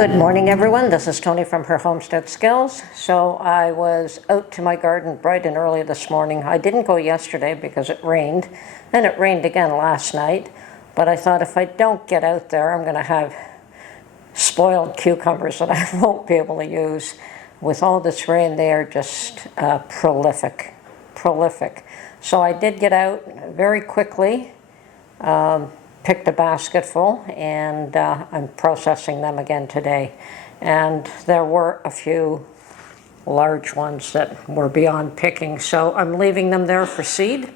Good morning, everyone. This is Tony from her Homestead Skills. So I was out to my garden bright and early this morning. I didn't go yesterday because it rained, and it rained again last night. But I thought if I don't get out there, I'm going to have spoiled cucumbers that I won't be able to use. With all this rain, they are just prolific. So I did get out very quickly. Picked a basket full, and I'm processing them again today. And there were a few large ones that were beyond picking, so I'm leaving them there for seed.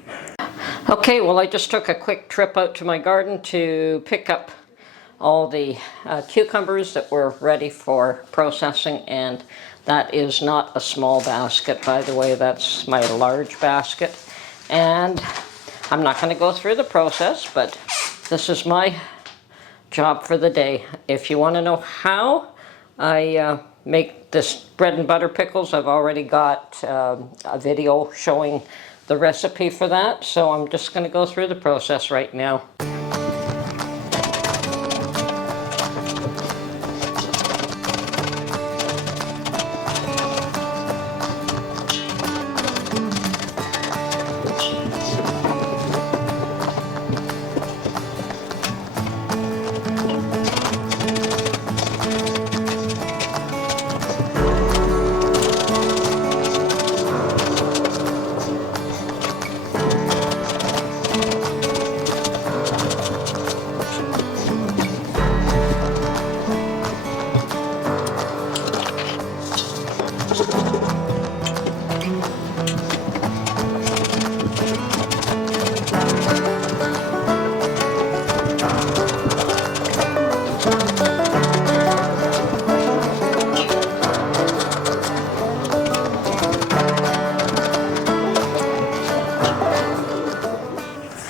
Okay, well, I just took a quick trip out to my garden to pick up all the cucumbers that were ready for processing, and that is not a small basket, by the way. That's my large basket. And I'm not going to go through the process, but this is my job for the day. If you want to know how I make this bread and butter pickles, I've already got a video showing the recipe for that. So I'm just going to go through the process right now.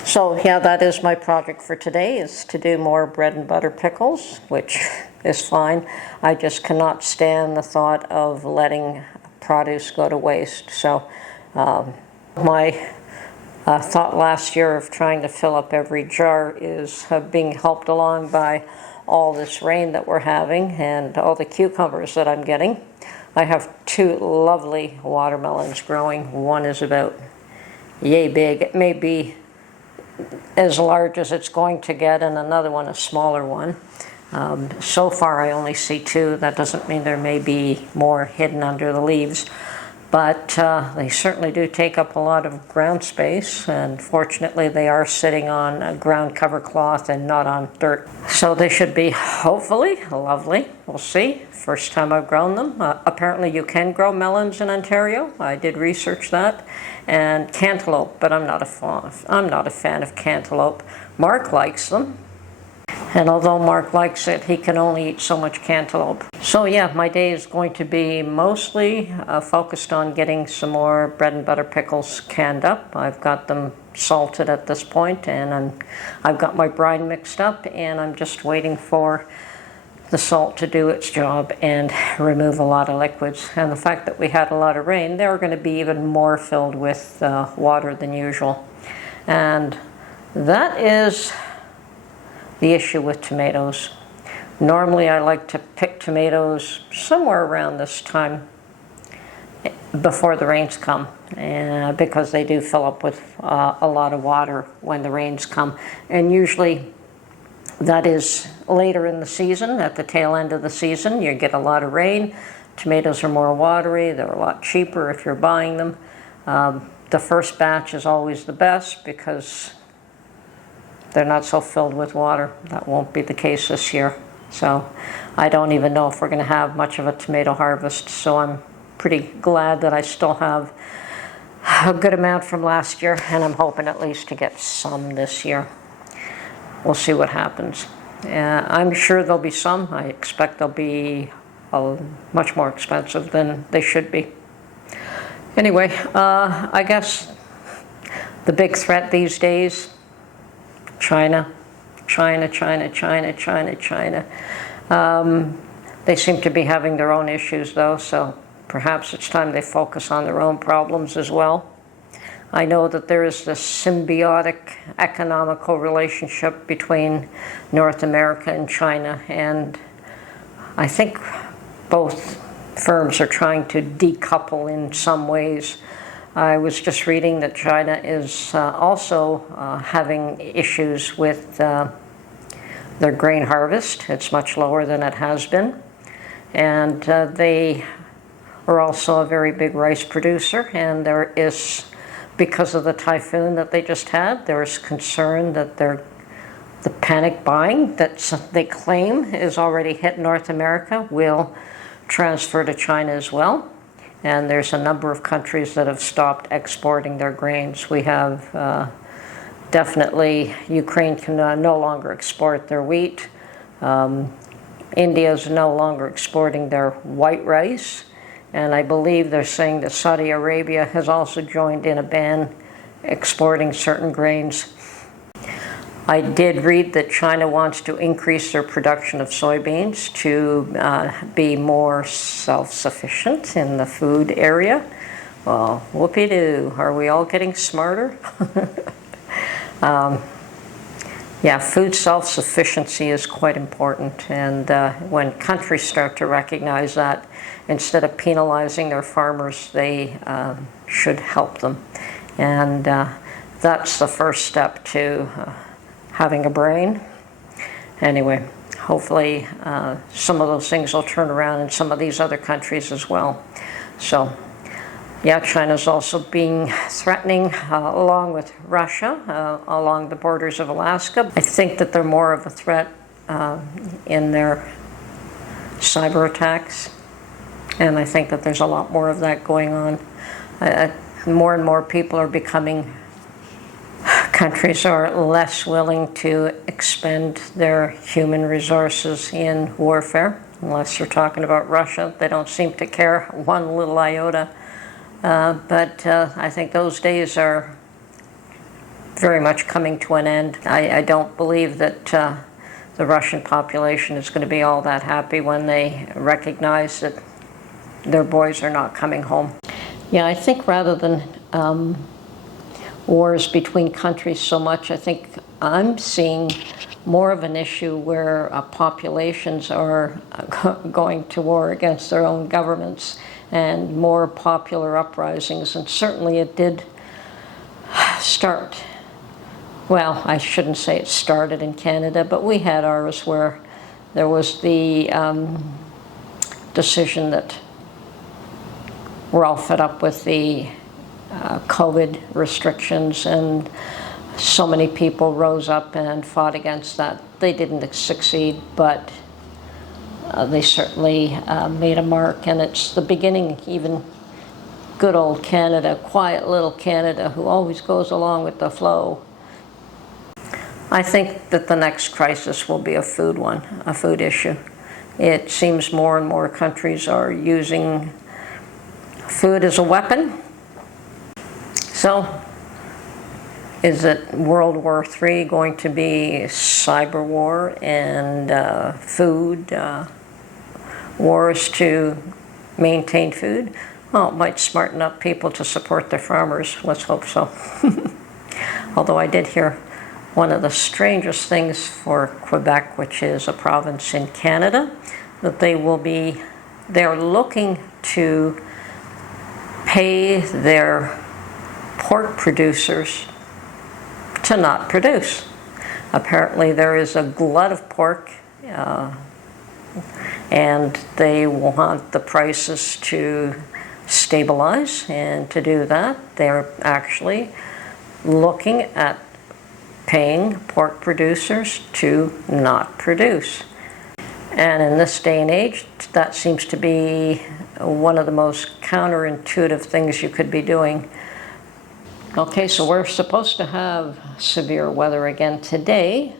So yeah, that is my project for today, is to do more bread and butter pickles, which is fine. I just cannot stand the thought of letting produce go to waste. So my thought last year of trying to fill up every jar is being helped along by all this rain that we're having and all the cucumbers that I'm getting. I have two lovely watermelons growing. One is about yay big. It may be as large as it's going to get, and another one a smaller one. So far I only see two. That doesn't mean there may be more hidden under the leaves, but they certainly do take up a lot of ground space, and fortunately they are sitting on a ground cover cloth and not on dirt. So they should be hopefully lovely. We'll see. First time I've grown them. Apparently you can grow melons in Ontario. I did research that. And cantaloupe, but I'm not a fan of cantaloupe. Mark likes them, and although Mark likes it, he can only eat so much cantaloupe. So yeah, my day is going to be mostly focused on getting some more bread and butter pickles canned up. I've got them salted at this point, and I've got my brine mixed up, and I'm just waiting for the salt to do its job and remove a lot of liquids. And the fact that we had a lot of rain, they're going to be even more filled with water than usual. And that is the issue with tomatoes. Normally I like to pick tomatoes somewhere around this time before the rains come, because they do fill up with a lot of water when the rains come. And usually that is later in the season, at the tail end of the season. You get a lot of rain. Tomatoes are more watery. They're a lot cheaper if you're buying them. The first batch is always the best because they're not so filled with water. That won't be the case this year. So I don't even know if we're going to have much of a tomato harvest. So I'm pretty glad that I still have a good amount from last year, and I'm hoping at least to get some this year. We'll see what happens. I'm sure there'll be some. I expect they'll be much more expensive than they should be. Anyway, I guess the big threat these days, China. They seem to be having their own issues though, so perhaps it's time they focus on their own problems as well. I know that there is this symbiotic economical relationship between North America and China, and I think both firms are trying to decouple in some ways. I was just reading that China is also having issues with their grain harvest. It's much lower than it has been. And they are also a very big rice producer, and there is, because of the typhoon that they just had, there's concern that the panic buying that they claim is already hit North America will transfer to China as well. And there's a number of countries that have stopped exporting their grains. We have definitely, Ukraine can no longer export their wheat. India is no longer exporting their white rice. And I believe they're saying that Saudi Arabia has also joined in a ban exporting certain grains. I did read that China wants to increase their production of soybeans to be more self-sufficient in the food area. Well, whoopee-doo, are we all getting smarter? Yeah, food self-sufficiency is quite important, and when countries start to recognize that, instead of penalizing their farmers, they should help them. And that's the first step to having a brain. Anyway, hopefully some of those things will turn around in some of these other countries as well. So, yeah, China's also being threatening along with Russia along the borders of Alaska. I think that they're more of a threat in their cyber attacks, and I think that there's a lot more of that going on. More and more people are becoming, countries are less willing to expend their human resources in warfare, unless you're talking about Russia. They don't seem to care one little iota. But I think those days are very much coming to an end. I don't believe that the Russian population is going to be all that happy when they recognize that their boys are not coming home. Yeah, I think rather than wars between countries so much, I think I'm seeing more of an issue where populations are going to war against their own governments, and more popular uprisings. And certainly it did start, well, I shouldn't say it started in Canada, but we had ours where there was the decision that we're all fed up with the COVID restrictions, and so many people rose up and fought against that. They didn't succeed, but they certainly made a mark, and it's the beginning. Even good old Canada, quiet little Canada, who always goes along with the flow. I think that the next crisis will be a food one, a food issue. It seems more and more countries are using food as a weapon. So, is it World War III going to be cyber war and food wars to maintain food? Well, it might smarten up people to support their farmers. Let's hope so. Although I did hear one of the strangest things for Quebec, which is a province in Canada, that they're looking to pay their pork producers to not produce. Apparently there is a glut of pork, and they want the prices to stabilize, and to do that they're actually looking at paying pork producers to not produce. And in this day and age, that seems to be one of the most counterintuitive things you could be doing. Okay, so we're supposed to have severe weather again today.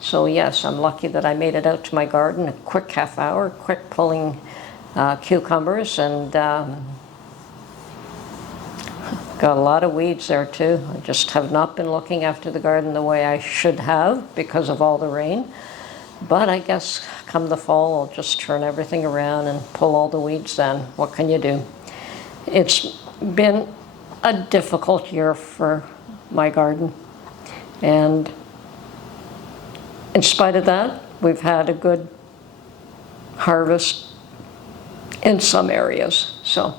So yes, I'm lucky that I made it out to my garden, a quick half hour, quick pulling cucumbers, and got a lot of weeds there too. I just have not been looking after the garden the way I should have because of all the rain. But I guess come the fall, I'll just turn everything around and pull all the weeds then. What can you do? It's been a difficult year for my garden. And in spite of that, we've had a good harvest in some areas. So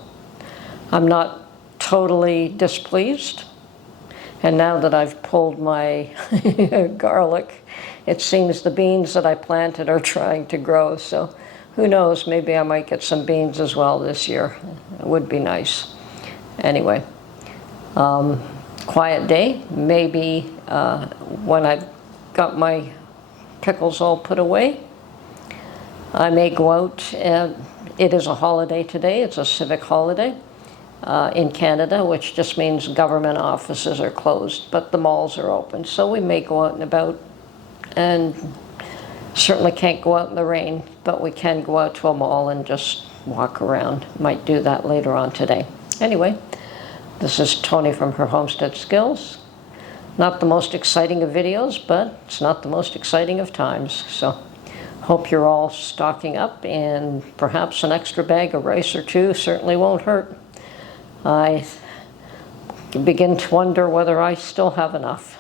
I'm not totally displeased. And now that I've pulled my garlic, it seems the beans that I planted are trying to grow. So who knows, maybe I might get some beans as well this year. It would be nice. Anyway, quiet day. Maybe when I've got my pickles all put away, I may go out. It is a holiday today. It's a civic holiday in Canada, which just means government offices are closed, but the malls are open. So we may go out and about, and certainly can't go out in the rain, but we can go out to a mall and just walk around. Might do that later on today. Anyway, this is Tony from her Homestead Skills. Not the most exciting of videos, but it's not the most exciting of times. So hope you're all stocking up, and perhaps an extra bag of rice or two certainly won't hurt. I begin to wonder whether I still have enough.